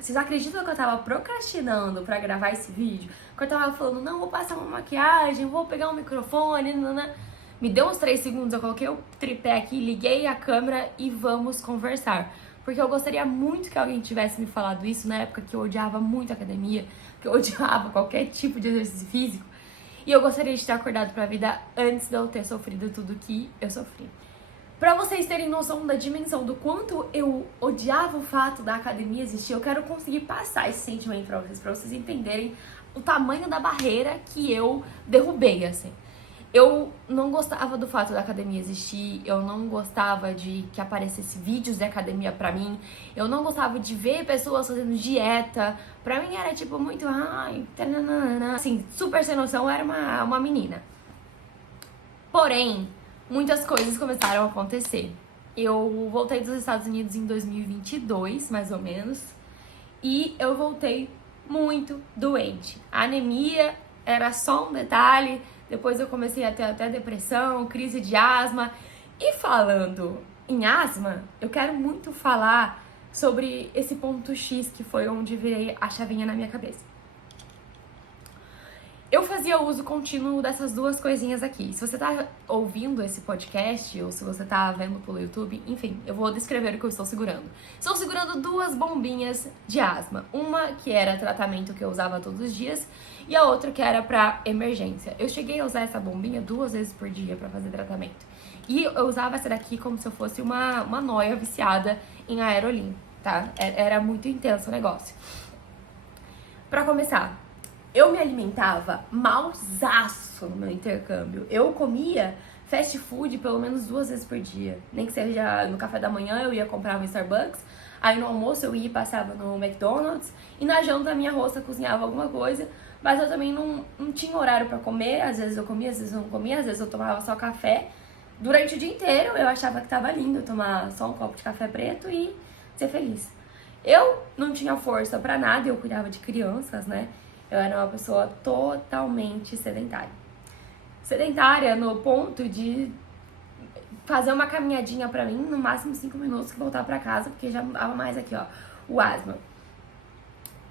Vocês acreditam que eu tava procrastinando pra gravar esse vídeo? Que eu tava falando, não, vou passar uma maquiagem, vou pegar um microfone, nanana. Me deu uns 3 segundos, eu coloquei o tripé aqui, liguei a câmera e vamos conversar. Porque eu gostaria muito que alguém tivesse me falado isso na época que eu odiava muito a academia, que eu odiava qualquer tipo de exercício físico. E eu gostaria de ter acordado pra vida antes de eu ter sofrido tudo que eu sofri. Pra vocês terem noção da dimensão do quanto eu odiava o fato da academia existir, eu quero conseguir passar esse sentimento pra vocês entenderem o tamanho da barreira que eu derrubei, assim. Eu não gostava do fato da academia existir, eu não gostava de que aparecesse vídeos de academia pra mim, eu não gostava de ver pessoas fazendo dieta, pra mim era tipo muito, assim, super sem noção, eu era uma menina. Porém, muitas coisas começaram a acontecer. Eu voltei dos Estados Unidos em 2022, mais ou menos, e eu voltei muito doente. A anemia era só um detalhe, depois eu comecei a ter até depressão, crise de asma. E falando em asma, eu quero muito falar sobre esse ponto X que foi onde virei a chavinha na minha cabeça. Eu fazia uso contínuo dessas duas coisinhas aqui. Se você tá ouvindo esse podcast ou se você tá vendo pelo YouTube, enfim, eu vou descrever o que eu estou segurando. Estou segurando 2 bombinhas de asma. Uma que era tratamento que eu usava todos os dias e a outra que era pra emergência. Eu cheguei a usar essa bombinha 2 vezes por dia pra fazer tratamento. E eu usava essa daqui como se eu fosse uma nóia viciada em Aerolin, tá? Era muito intenso o negócio. Pra começar, eu me alimentava malzaço no meu intercâmbio. Eu comia fast food pelo menos 2 vezes por dia. Nem que seja no café da manhã eu ia comprar um Starbucks, aí no almoço eu ia e passava no McDonald's, e na janta a minha roça cozinhava alguma coisa, mas eu também não tinha horário pra comer. Às vezes eu comia, às vezes eu não comia, às vezes eu tomava só café. Durante o dia inteiro eu achava que tava lindo tomar só um copo de café preto e ser feliz. Eu não tinha força pra nada, eu cuidava de crianças, né? Eu era uma pessoa totalmente sedentária. Sedentária no ponto de fazer uma caminhadinha pra mim, no máximo 5 minutos, que voltar pra casa, porque já não dava mais aqui, ó, o asma.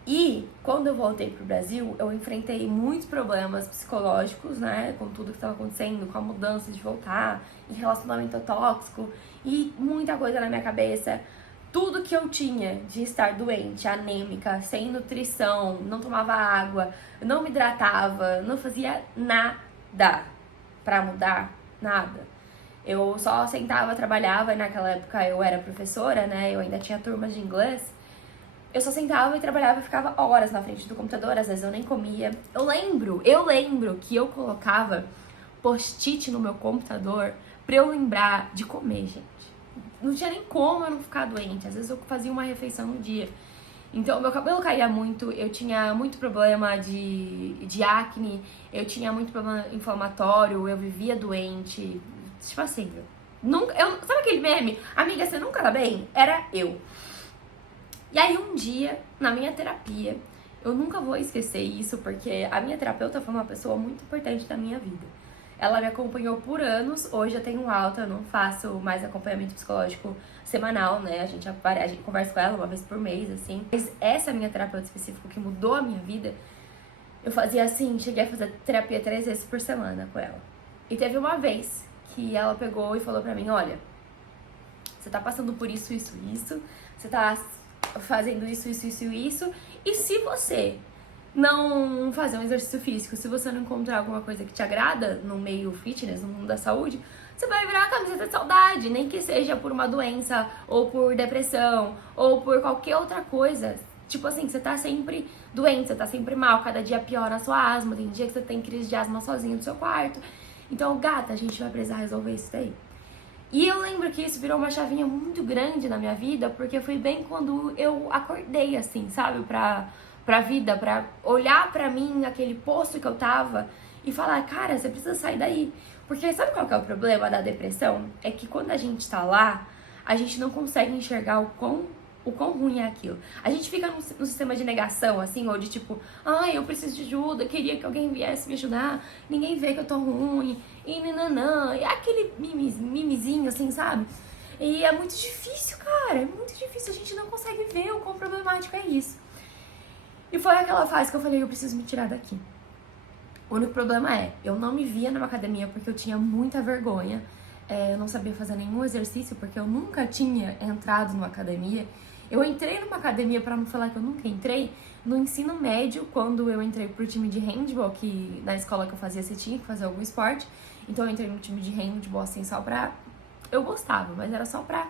E quando eu voltei pro Brasil, eu enfrentei muitos problemas psicológicos, né, com tudo que estava acontecendo, com a mudança de voltar, em relacionamento tóxico e muita coisa na minha cabeça. Tudo que eu tinha de estar doente, anêmica, sem nutrição, não tomava água, não me hidratava, não fazia nada pra mudar, nada. Eu só sentava, trabalhava, e naquela época eu era professora, né, eu ainda tinha turmas de inglês. Eu só sentava e trabalhava e ficava horas na frente do computador, às vezes eu nem comia. Eu lembro que eu colocava post-it no meu computador pra eu lembrar de comer, gente. Não tinha nem como eu não ficar doente. Às vezes eu fazia uma refeição no dia. Então, meu cabelo caía muito, eu tinha muito problema de acne, eu tinha muito problema inflamatório, eu vivia doente. Tipo assim, sabe aquele meme? Amiga, você nunca tá bem? Era eu. E aí um dia, na minha terapia, eu nunca vou esquecer isso, porque a minha terapeuta foi uma pessoa muito importante da minha vida. Ela me acompanhou por anos, hoje eu tenho alta, eu não faço mais acompanhamento psicológico semanal, né? A gente conversa com ela uma vez por mês, assim. Mas essa minha terapeuta específica que mudou a minha vida, eu fazia assim, cheguei a fazer terapia 3 vezes por semana com ela. E teve uma vez que ela pegou e falou pra mim, olha, você tá passando por isso, você tá fazendo isso, e se você não fazer um exercício físico, se você não encontrar alguma coisa que te agrada no meio fitness, no mundo da saúde, você vai virar a camiseta de saudade, nem que seja por uma doença, ou por depressão, ou por qualquer outra coisa. Tipo assim, você tá sempre doente, você tá sempre mal, cada dia piora a sua asma, tem dia que você tem crise de asma sozinho no seu quarto. Então, gata, a gente vai precisar resolver isso daí. E eu lembro que isso virou uma chavinha muito grande na minha vida, porque foi bem quando eu acordei, assim, sabe, pra vida, pra olhar pra mim, naquele posto que eu tava, e falar, cara, você precisa sair daí. Porque sabe qual que é o problema da depressão? É que quando a gente tá lá, a gente não consegue enxergar o quão ruim é aquilo. A gente fica no sistema de negação, assim, ou de tipo, ai, eu preciso de ajuda, eu queria que alguém viesse me ajudar, ninguém vê que eu tô ruim, e nananã, e aquele mimizinho, assim, sabe? E é muito difícil, cara, é muito difícil, a gente não consegue ver o quão problemático é isso. E foi aquela fase que eu falei, eu preciso me tirar daqui. O único problema é, eu não me via numa academia porque eu tinha muita vergonha. Eu não sabia fazer nenhum exercício porque eu nunca tinha entrado numa academia. Eu entrei numa academia, pra não falar que eu nunca entrei, no ensino médio, quando eu entrei pro time de handball, que na escola que eu fazia você tinha que fazer algum esporte. Então eu entrei no time de handball assim só pra... Eu gostava, mas era só pra...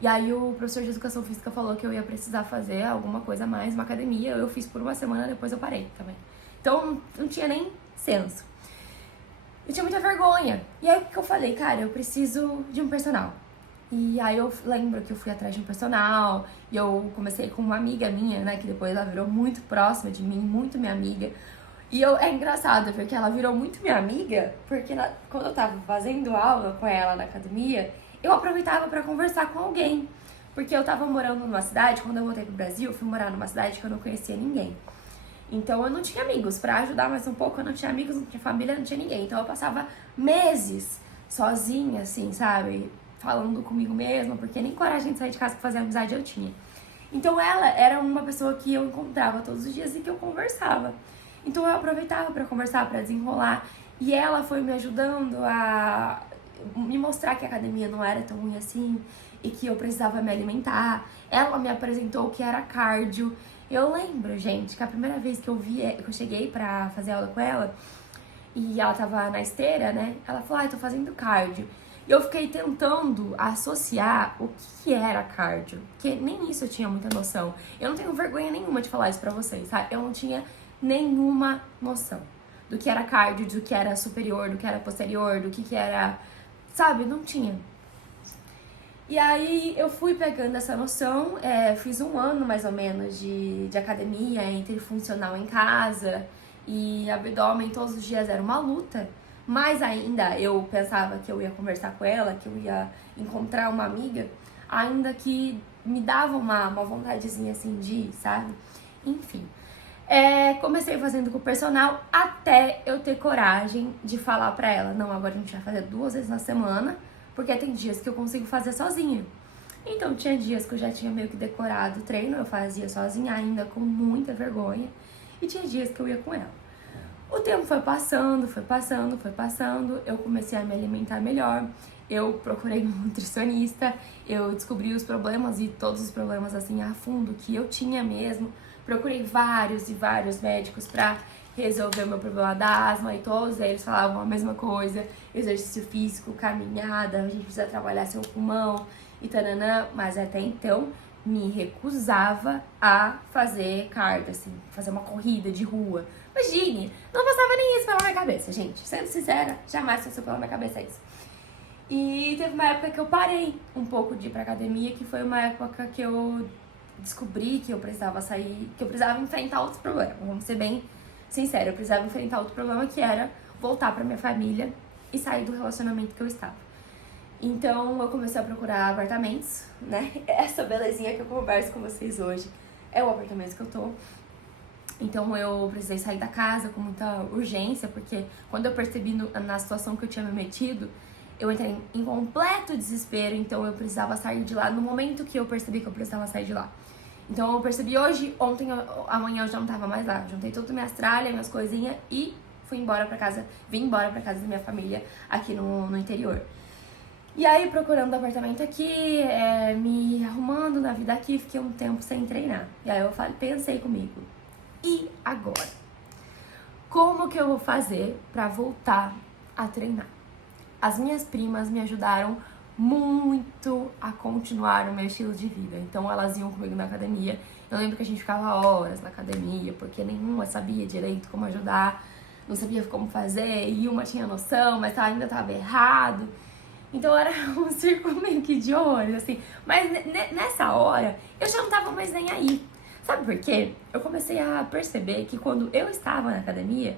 E aí o professor de educação física falou que eu ia precisar fazer alguma coisa a mais, uma academia. Eu fiz por uma semana, depois eu parei também. Então não tinha nem senso. Eu tinha muita vergonha. E aí o que eu falei? Cara, eu preciso de um personal. E aí eu lembro que eu fui atrás de um personal. E eu comecei com uma amiga minha, né? Que depois ela virou muito próxima de mim, muito minha amiga. E é engraçado, porque ela virou muito minha amiga, porque quando eu tava fazendo aula com ela na academia, eu aproveitava pra conversar com alguém. Porque eu tava morando numa cidade, quando eu voltei pro Brasil, eu fui morar numa cidade que eu não conhecia ninguém. Então eu não tinha amigos, pra ajudar mais um pouco, eu não tinha amigos, não tinha família, não tinha ninguém. Então eu passava meses sozinha, assim, sabe? Falando comigo mesma, porque nem coragem de sair de casa pra fazer amizade eu tinha. Então ela era uma pessoa que eu encontrava todos os dias e que eu conversava. Então eu aproveitava pra conversar, pra desenrolar. E ela foi me ajudando a me mostrar que a academia não era tão ruim assim e que eu precisava me alimentar. Ela me apresentou o que era cardio. Eu lembro, gente, que a primeira vez que que eu cheguei pra fazer aula com ela e ela tava na esteira, né? Ela falou, eu tô fazendo cardio. E eu fiquei tentando associar o que era cardio, porque nem isso eu tinha muita noção. Eu não tenho vergonha nenhuma de falar isso pra vocês, tá? Eu não tinha nenhuma noção do que era cardio, do que era superior, do que era posterior, do que era... Sabe? Não tinha. E aí eu fui pegando essa noção, fiz um ano mais ou menos de academia, entre funcional em casa e abdômen todos os dias era uma luta. Mas ainda eu pensava que eu ia conversar com ela, que eu ia encontrar uma amiga, ainda que me dava uma vontadezinha assim de ir, sabe? Enfim. Comecei fazendo com o personal até eu ter coragem de falar pra ela, não, agora a gente vai fazer 2 vezes na semana, porque tem dias que eu consigo fazer sozinha. Então tinha dias que eu já tinha meio que decorado o treino, eu fazia sozinha ainda com muita vergonha, e tinha dias que eu ia com ela. O tempo foi passando, eu comecei a me alimentar melhor, eu procurei um nutricionista, eu descobri os problemas e todos os problemas assim a fundo que eu tinha mesmo. Procurei vários e vários médicos pra resolver o meu problema da asma e todos eles falavam a mesma coisa, exercício físico, caminhada, a gente precisa trabalhar seu pulmão e tananã, mas até então me recusava a fazer cardio, assim, fazer uma corrida de rua. Imagine, não passava nem isso pela minha cabeça, gente. Sendo sincera, jamais passou pela minha cabeça isso. E teve uma época que eu parei um pouco de ir pra academia, que foi uma época que eu descobri que eu precisava sair, que eu precisava enfrentar outros problemas. Vamos ser bem sinceros, eu precisava enfrentar outro problema que era voltar pra minha família e sair do relacionamento que eu estava. Então eu comecei a procurar apartamentos, né? Essa belezinha que eu converso com vocês hoje é o apartamento que eu tô. Então eu precisei sair da casa com muita urgência, porque quando eu percebi na situação que eu tinha me metido, eu entrei em completo desespero, então eu precisava sair de lá no momento que eu percebi que eu precisava sair de lá. Então eu percebi hoje, ontem, amanhã eu já não tava mais lá. Juntei todas minhas tralhas, minhas coisinhas e vim embora pra casa da minha família aqui no interior. E aí procurando apartamento aqui, me arrumando na vida aqui, fiquei um tempo sem treinar. E aí eu pensei comigo, e agora? Como que eu vou fazer pra voltar a treinar? As minhas primas me ajudaram muito a continuar o meu estilo de vida. Então elas iam comigo na academia. Eu lembro que a gente ficava horas na academia, porque nenhuma sabia direito como ajudar, não sabia como fazer, e uma tinha noção, mas ainda estava errado. Então era um círculo meio que de olhos, assim. Mas nessa hora, eu já não tava mais nem aí. Sabe por quê? Eu comecei a perceber que quando eu estava na academia,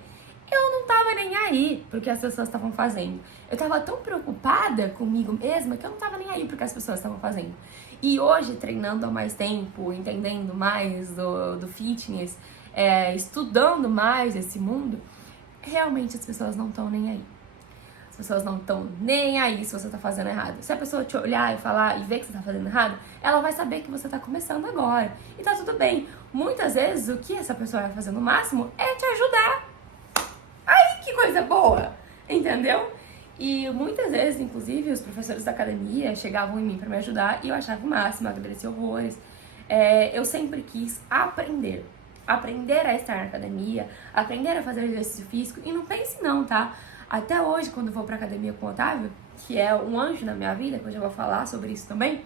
eu não tava nem aí pro que as pessoas estavam fazendo. Eu tava tão preocupada comigo mesma que eu não tava nem aí pro que as pessoas estavam fazendo. E hoje, treinando há mais tempo, entendendo mais do fitness, estudando mais esse mundo, realmente as pessoas não estão nem aí. As pessoas não estão nem aí se você tá fazendo errado. Se a pessoa te olhar e falar e ver que você tá fazendo errado, ela vai saber que você tá começando agora. E tá tudo bem. Muitas vezes o que essa pessoa vai fazer no máximo é te ajudar. Ai, que coisa boa! Entendeu? E muitas vezes, inclusive, os professores da academia chegavam em mim pra me ajudar e eu achava o máximo, agradecia horrores. Eu sempre quis aprender. Aprender a estar na academia, aprender a fazer exercício físico. E não pense não, tá? Até hoje, quando eu vou pra academia com o Otávio, que é um anjo na minha vida, que hoje eu vou falar sobre isso também,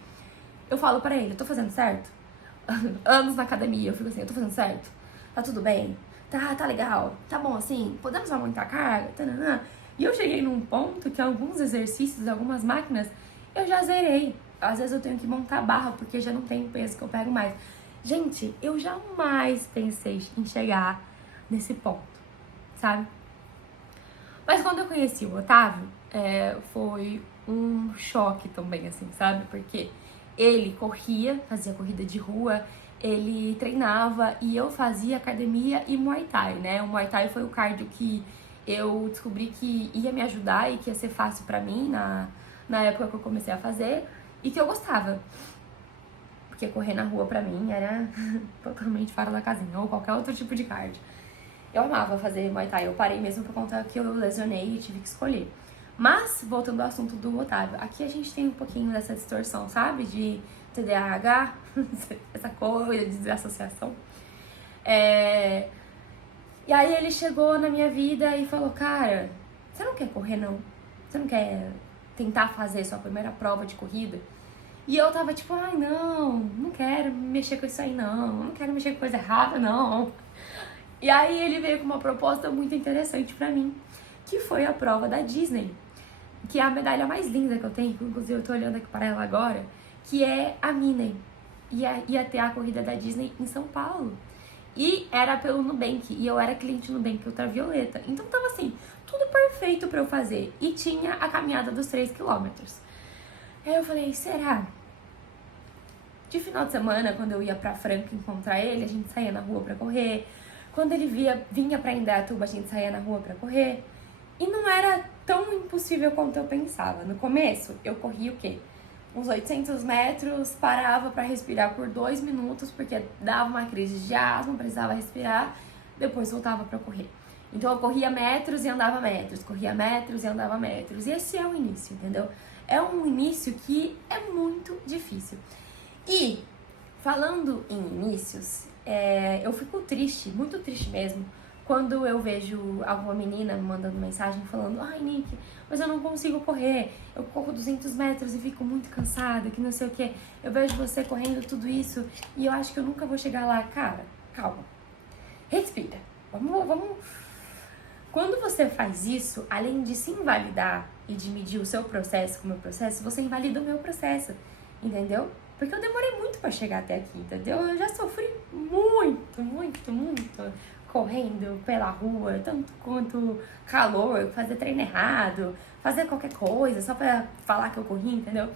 eu falo pra ele, eu tô fazendo certo? Anos na academia, eu fico assim, eu tô fazendo certo? Tá tudo bem? Tá legal? Tá bom assim? Podemos aumentar a carga? Tananã. E eu cheguei num ponto que alguns exercícios, algumas máquinas, eu já zerei. Às vezes eu tenho que montar a barra, porque já não tem peso que eu pego mais. Gente, eu jamais pensei em chegar nesse ponto, sabe? Mas quando eu conheci o Otávio, foi um choque também, assim, sabe? Porque ele corria, fazia corrida de rua, ele treinava e eu fazia academia e Muay Thai, né? O Muay Thai foi o cardio que eu descobri que ia me ajudar e que ia ser fácil pra mim na época que eu comecei a fazer e que eu gostava. Porque correr na rua pra mim era totalmente fora da casinha, ou qualquer outro tipo de cardio. Eu amava fazer Muay Thai, eu parei mesmo por conta que eu lesionei e tive que escolher. Mas, voltando ao assunto do Otávio, aqui a gente tem um pouquinho dessa distorção, sabe? De TDAH, essa coisa de desassociação. E aí ele chegou na minha vida e falou, cara, você não quer correr não? Você não quer tentar fazer sua primeira prova de corrida? E eu tava tipo, ai não quero mexer com isso aí não quero mexer com coisa errada não. E aí ele veio com uma proposta muito interessante pra mim, que foi a prova da Disney, que é a medalha mais linda que eu tenho, inclusive eu tô olhando aqui para ela agora, que é a Minnie. Ia ter a corrida da Disney em São Paulo. E era pelo Nubank, e eu era cliente Nubank ultravioleta. Então tava assim, tudo perfeito pra eu fazer. E tinha a caminhada dos 3 quilômetros. Aí eu falei, será? De final de semana, quando eu ia pra Franca encontrar ele, a gente saía na rua pra correr. Quando ele vinha pra Indaiatuba, a gente saía na rua pra correr. E não era tão impossível quanto eu pensava. No começo, eu corria o quê? Uns 800 metros, parava pra respirar por 2 minutos, porque dava uma crise de asma, precisava respirar, depois voltava pra correr. Então eu corria metros e andava metros, corria metros e andava metros. E esse é o início, entendeu? É um início que é muito difícil. E, falando em inícios, eu fico triste, muito triste mesmo, quando eu vejo alguma menina me mandando mensagem falando, ai Nick, mas eu não consigo correr, eu corro 200 metros e fico muito cansada, que não sei o que, eu vejo você correndo tudo isso e eu acho que eu nunca vou chegar lá. Cara, calma, respira, vamos. Quando você faz isso, além de se invalidar e de medir o seu processo com o meu processo, você invalida o meu processo, entendeu? Porque eu demorei muito pra chegar até aqui, entendeu? Eu já sofri muito correndo pela rua, tanto quanto calor, fazer treino errado, fazer qualquer coisa só pra falar que eu corri, entendeu?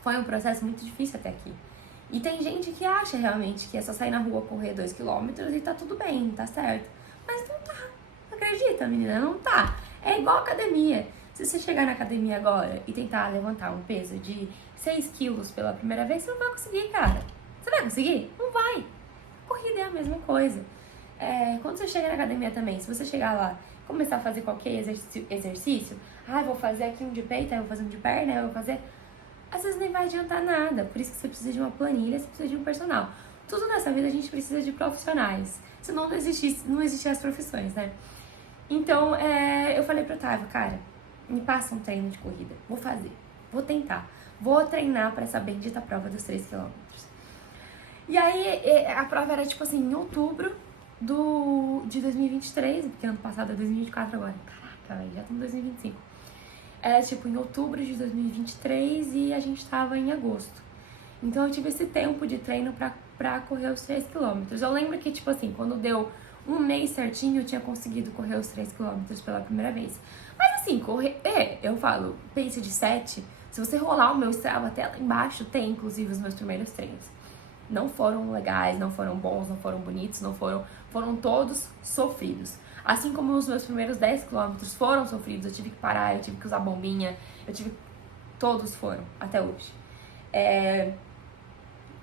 Foi um processo muito difícil até aqui. E tem gente que acha realmente que é só sair na rua, correr 2 quilômetros e tá tudo bem, tá certo. Mas não tá. Acredita, menina? Não tá. É igual academia. Se você chegar na academia agora e tentar levantar um peso de 6 quilos pela primeira vez, você não vai conseguir, cara. Você vai conseguir? Não vai. Corrida é a mesma coisa. Quando você chega na academia também, se você chegar lá e começar a fazer qualquer exercício, vou fazer aqui um de peito, eu vou fazer um de perna, eu vou fazer... Às vezes nem vai adiantar nada. Por isso que você precisa de uma planilha, você precisa de um personal. Tudo nessa vida a gente precisa de profissionais. Senão não existiam as profissões, né? Então, eu falei pro Otávio, cara, me passa um treino de corrida. Vou fazer, vou tentar. Vou treinar pra essa bendita prova dos 3 quilômetros. E aí, a prova era tipo assim, em outubro de 2023, porque ano passado é 2024 agora. Caraca, já estamos em 2025. Era tipo em outubro de 2023 e a gente tava em agosto. Então eu tive esse tempo de treino pra correr os 3 quilômetros. Eu lembro que, tipo assim, quando deu um mês certinho, eu tinha conseguido correr os 3 quilômetros pela primeira vez. Mas assim, correr... eu falo, pace de 7. Se você rolar o meu Strava até lá embaixo, tem inclusive os meus primeiros treinos. não foram legais, não foram bons, não foram bonitos, foram todos sofridos. Assim como os meus primeiros 10 quilômetros foram sofridos, eu tive que parar, eu tive que usar bombinha, todos foram, até hoje.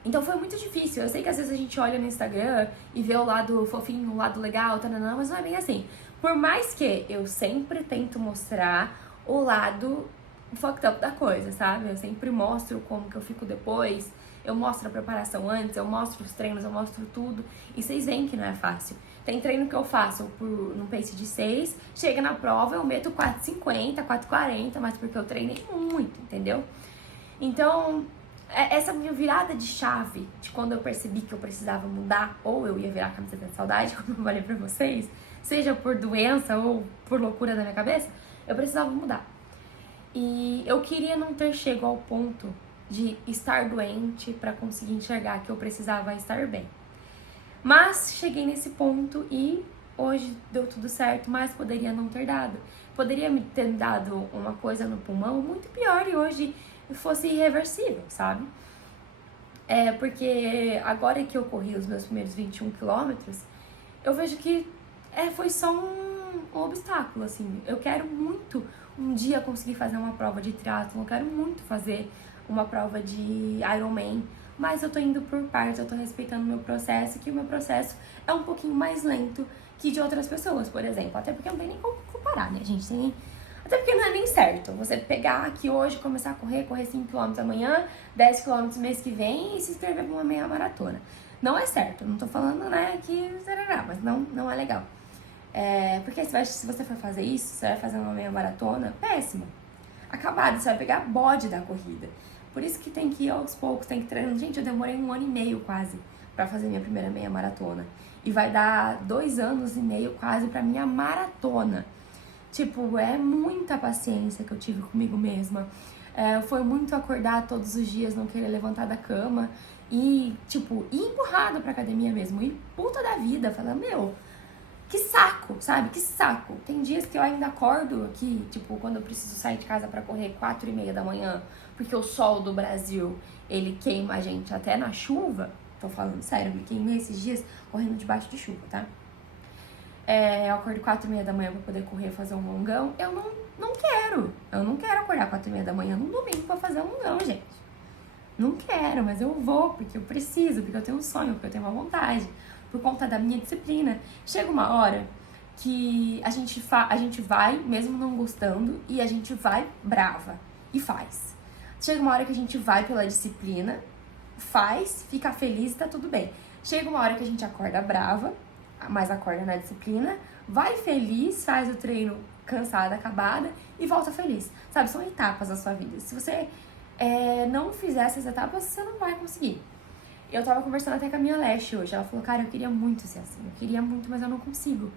Então foi muito difícil. Eu sei que às vezes a gente olha no Instagram e vê o lado fofinho, o lado legal, tananã, mas não é bem assim. Por mais que eu sempre tento mostrar o lado fucked up da coisa, sabe? Eu sempre mostro como que eu fico depois, eu mostro a preparação antes, eu mostro os treinos, eu mostro tudo. E vocês veem que não é fácil. Tem treino que eu faço no pace de 6, chega na prova eu meto 4,50, 4,40, mas porque eu treinei muito, entendeu? Então, essa minha virada de chave, de quando eu percebi que eu precisava mudar, ou eu ia virar camiseta de saudade, como eu falei pra vocês, seja por doença ou por loucura da minha cabeça, eu precisava mudar. E eu queria não ter chegado ao ponto de estar doente pra conseguir enxergar que eu precisava estar bem. Mas cheguei nesse ponto e hoje deu tudo certo, mas poderia não ter dado. Poderia me ter dado uma coisa no pulmão muito pior e hoje fosse irreversível, sabe? Porque agora que eu corri os meus primeiros 21 quilômetros, eu vejo que foi só um obstáculo, assim. Eu quero muito um dia conseguir fazer uma prova de triatlon, eu quero muito fazer uma prova de Ironman, mas eu tô indo por partes, eu tô respeitando o meu processo, que o meu processo é um pouquinho mais lento que de outras pessoas, por exemplo. Até porque não tem nem como comparar, né, gente? Até porque não é nem certo você pegar aqui hoje, começar a correr 5km amanhã, 10km mês que vem e se inscrever pra uma meia maratona. Não é certo, não tô falando, né, que mas não é legal. Porque se você for fazer isso, você vai fazer uma meia maratona, péssimo. Acabado, você vai pegar bode da corrida. Por isso que tem que ir aos poucos, tem que treinar. Gente, eu demorei 1 ano e meio quase pra fazer minha primeira meia maratona. E vai dar 2 anos e meio quase pra minha maratona. Tipo, é muita paciência que eu tive comigo mesma. Foi muito acordar todos os dias, não querer levantar da cama. E, tipo, ir empurrada pra academia mesmo. Ir puta da vida, falando, meu, que saco, sabe? Que saco. Tem dias que eu ainda acordo aqui, tipo, quando eu preciso sair de casa pra correr 4:30 da manhã, porque o sol do Brasil, ele queima a gente até na chuva. Tô falando sério, me queimei esses dias correndo debaixo de chuva, tá? Eu acordo 4:30 da manhã pra poder correr, fazer um longão. Eu não quero. Eu não quero acordar 4:30 da manhã num domingo pra fazer um longão, gente. Não quero, mas eu vou, porque eu preciso, porque eu tenho um sonho, porque eu tenho uma vontade, por conta da minha disciplina. Chega uma hora que a gente vai, mesmo não gostando, e a gente vai brava e faz. Chega uma hora que a gente vai pela disciplina, faz, fica feliz e tá tudo bem. Chega uma hora que a gente acorda brava, mas acorda na disciplina, vai feliz, faz o treino cansada, acabada e volta feliz. Sabe, são etapas da sua vida. Se você não fizer essas etapas, você não vai conseguir. Eu tava conversando até com a minha Leste hoje, ela falou, cara, eu queria muito ser assim, eu queria muito, mas eu não consigo.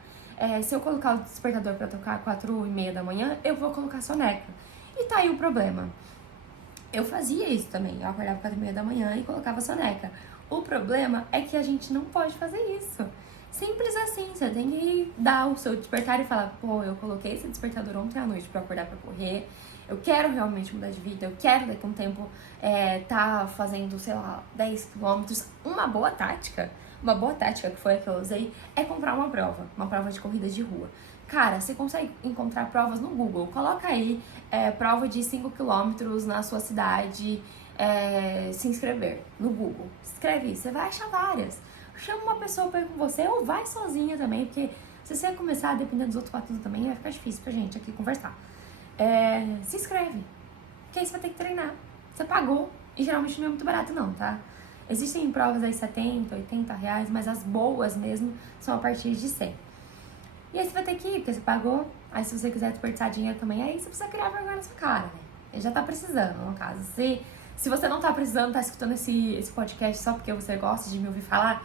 Se eu colocar o despertador pra tocar 4:30 da manhã, eu vou colocar soneca. E tá aí o problema. Eu fazia isso também, eu acordava 4:30 da manhã e colocava soneca. O problema é que a gente não pode fazer isso. Simples assim, você tem que dar o seu despertar e falar, pô, eu coloquei esse despertador ontem à noite pra acordar pra correr, eu quero realmente mudar de vida, eu quero daqui a um tempo tá fazendo, sei lá, 10km. Uma boa tática que foi a que eu usei, é comprar uma prova de corrida de rua. Cara, você consegue encontrar provas no Google, coloca aí prova de 5km na sua cidade, se inscrever no Google. Escreve isso, você vai achar várias. Chama uma pessoa pra ir com você ou vai sozinha também, porque se você começar a depender dos outros pra tudo também, vai ficar difícil pra gente aqui conversar. Se inscreve, porque aí você vai ter que treinar. Você pagou, e geralmente não é muito barato não, tá? Existem provas aí 70, 80 reais, mas as boas mesmo são a partir de 100. E aí você vai ter que ir, porque você pagou. Aí se você quiser desperdiçar dinheiro também, aí você precisa criar vergonha na sua cara, né? Ele já tá precisando, no caso. Se você não tá precisando, tá escutando esse podcast só porque você gosta de me ouvir falar,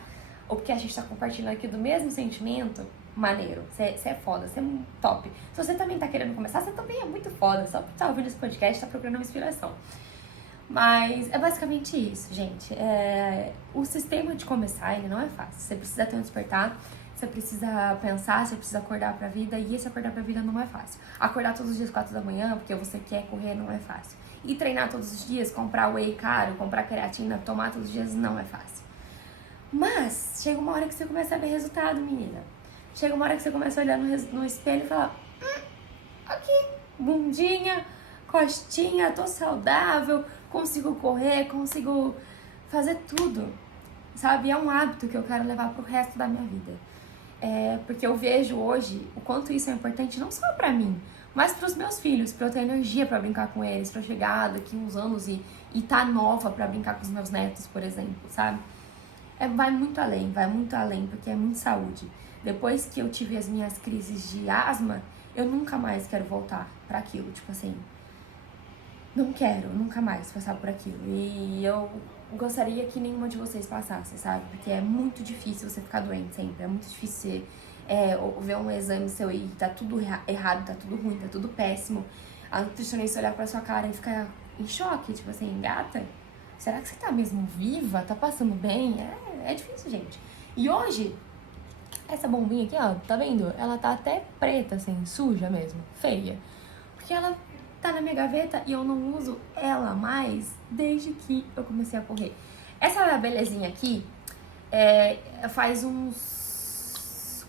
ou porque a gente tá compartilhando aqui do mesmo sentimento, maneiro. Você é foda, você é top. Se você também tá querendo começar, você também é muito foda. Só por estar ouvindo esse podcast, tá procurando uma inspiração. Mas é basicamente isso, gente. O sistema de começar, ele não é fácil. Você precisa ter um despertar, você precisa pensar, você precisa acordar pra vida. E esse acordar pra vida não é fácil. Acordar todos os dias 4 da manhã, porque você quer correr, não é fácil. E treinar todos os dias, comprar whey caro, comprar creatina, tomar todos os dias, não é fácil. Mas chega uma hora que você começa a ver resultado, menina. Chega uma hora que você começa a olhar no espelho e falar: aqui, bundinha, costinha, tô saudável, consigo correr, consigo fazer tudo, sabe? É um hábito que eu quero levar pro resto da minha vida. Porque eu vejo hoje o quanto isso é importante, não só pra mim, mas pros meus filhos, pra eu ter energia pra brincar com eles, pra chegar daqui uns anos e tá nova pra brincar com os meus netos, por exemplo, sabe? Vai muito além, porque é muito saúde. Depois que eu tive as minhas crises de asma, eu nunca mais quero voltar pra aquilo, tipo assim, não quero nunca mais passar por aquilo. E eu gostaria que nenhuma de vocês passasse, sabe? Porque é muito difícil você ficar doente sempre. É muito difícil ver um exame seu e tá tudo errado, tá tudo ruim, tá tudo péssimo. A nutricionista olhar pra sua cara e ficar em choque, tipo assim, gata, será que você tá mesmo viva? Tá passando bem? É difícil, gente. E hoje, essa bombinha aqui, ó, tá vendo? Ela tá até preta, assim, suja mesmo, feia. Porque ela tá na minha gaveta e eu não uso ela mais desde que eu comecei a correr. Essa belezinha aqui, faz uns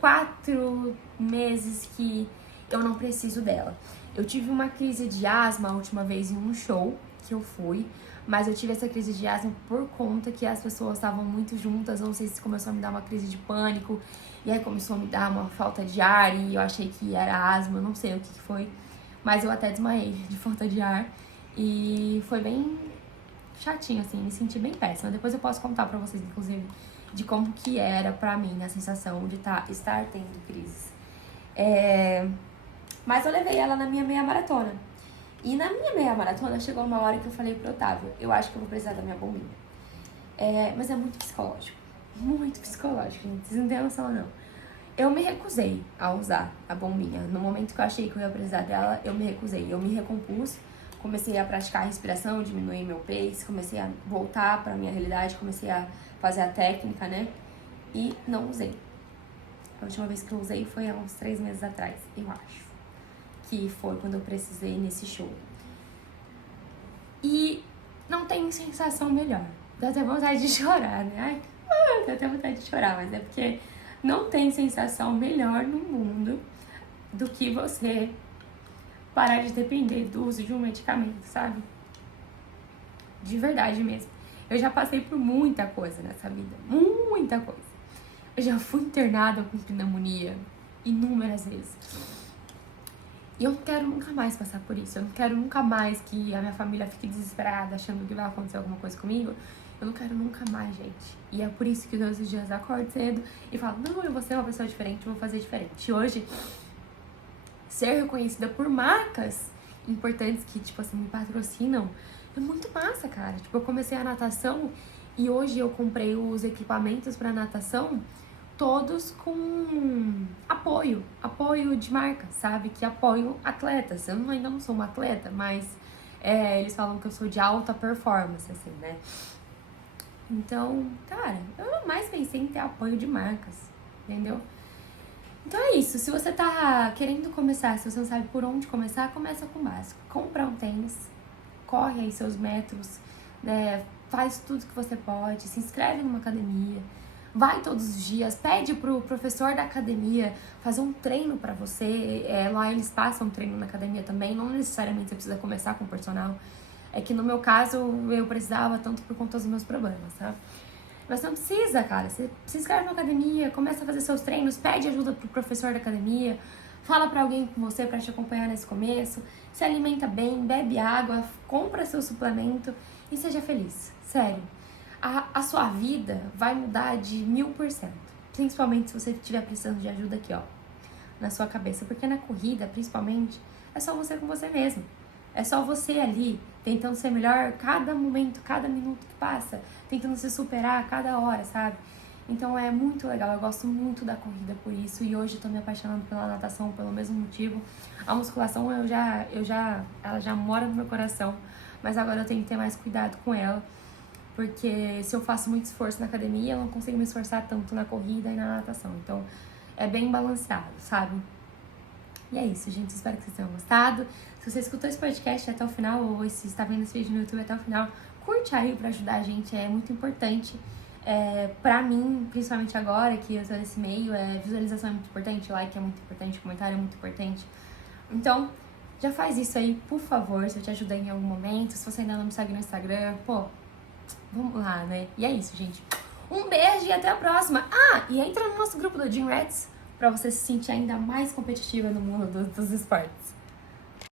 4 meses que eu não preciso dela. Eu tive uma crise de asma a última vez em um show que eu fui, mas eu tive essa crise de asma por conta que as pessoas estavam muito juntas, eu não sei se começou a me dar uma crise de pânico, e aí começou a me dar uma falta de ar e eu achei que era asma, eu não sei o que foi. Mas eu até desmaiei de falta de ar. E foi bem chatinho, assim. Me senti bem péssima. Depois eu posso contar pra vocês, inclusive, de como que era pra mim a sensação de estar tendo crises. Mas eu levei ela na minha meia maratona. E na minha meia maratona chegou uma hora que eu falei pro Otávio: eu acho que eu vou precisar da minha bombinha. Mas é muito psicológico. Muito psicológico, gente. Vocês não têm noção, não. Eu me recusei a usar a bombinha. No momento que eu achei que eu ia precisar dela, eu me recusei. Eu me recompus, comecei a praticar a respiração, diminuir meu pace, comecei a voltar pra minha realidade, comecei a fazer a técnica, né? E não usei. A última vez que eu usei foi há uns 3 meses atrás, eu acho. Que foi quando eu precisei nesse show. E não tem sensação melhor. Dá até vontade de chorar, né? Dá até vontade de chorar, mas é porque não tem sensação melhor no mundo do que você parar de depender do uso de um medicamento, sabe? De verdade mesmo. Eu já passei por muita coisa nessa vida. Muita coisa. Eu já fui internada com pneumonia inúmeras vezes. E eu não quero nunca mais passar por isso. Eu não quero nunca mais que a minha família fique desesperada, achando que vai acontecer alguma coisa comigo. Eu não quero nunca mais, gente. E é por isso que todos os dias eu acordo cedo e falo: não, eu vou ser uma pessoa diferente, eu vou fazer diferente. E hoje, ser reconhecida por marcas importantes que, tipo assim, me patrocinam, é muito massa, cara. Tipo, eu comecei a natação e hoje eu comprei os equipamentos pra natação todos com apoio de marca, sabe? Que apoiam atletas. Eu ainda não sou uma atleta, mas eles falam que eu sou de alta performance, assim, né? Então, cara, eu jamais pensei em ter apoio de marcas, entendeu? Então é isso, se você tá querendo começar, se você não sabe por onde começar, começa com o básico. Compra um tênis, corre aí seus metros, né? Faz tudo que você pode, se inscreve numa academia, vai todos os dias, pede pro professor da academia fazer um treino pra você. Lá eles passam treino na academia também, não necessariamente você precisa começar com o personal. É que no meu caso eu precisava tanto por conta dos meus problemas, sabe? Mas não precisa, cara. Você se inscreve na academia, começa a fazer seus treinos, pede ajuda pro professor da academia, fala pra alguém com você pra te acompanhar nesse começo, se alimenta bem, bebe água, compra seu suplemento e seja feliz. Sério. A sua vida vai mudar de 1000%. Principalmente se você estiver precisando de ajuda aqui, ó, na sua cabeça. Porque na corrida, principalmente, é só você com você mesmo. É só você ali, tentando ser melhor cada momento, cada minuto que passa, tentando se superar a cada hora, sabe? Então é muito legal, eu gosto muito da corrida por isso. E hoje eu tô me apaixonando pela natação pelo mesmo motivo. A musculação ela já mora no meu coração, mas agora eu tenho que ter mais cuidado com ela. Porque se eu faço muito esforço na academia, eu não consigo me esforçar tanto na corrida e na natação. Então é bem balanceado, sabe? E é isso, gente. Espero que vocês tenham gostado. Se você escutou esse podcast até o final, ou se está vendo esse vídeo no YouTube até o final, curte aí pra ajudar a gente. É muito importante Pra mim, principalmente agora que eu tô nesse meio, visualização é muito importante, like é muito importante, comentário é muito importante. Então, já faz isso aí, por favor, se eu te ajudar em algum momento. Se você ainda não me segue no Instagram, pô, vamos lá, né? E é isso, gente. Um beijo e até a próxima. Ah, e entra no nosso grupo do Gym Rats pra você se sentir ainda mais competitiva no mundo dos esportes.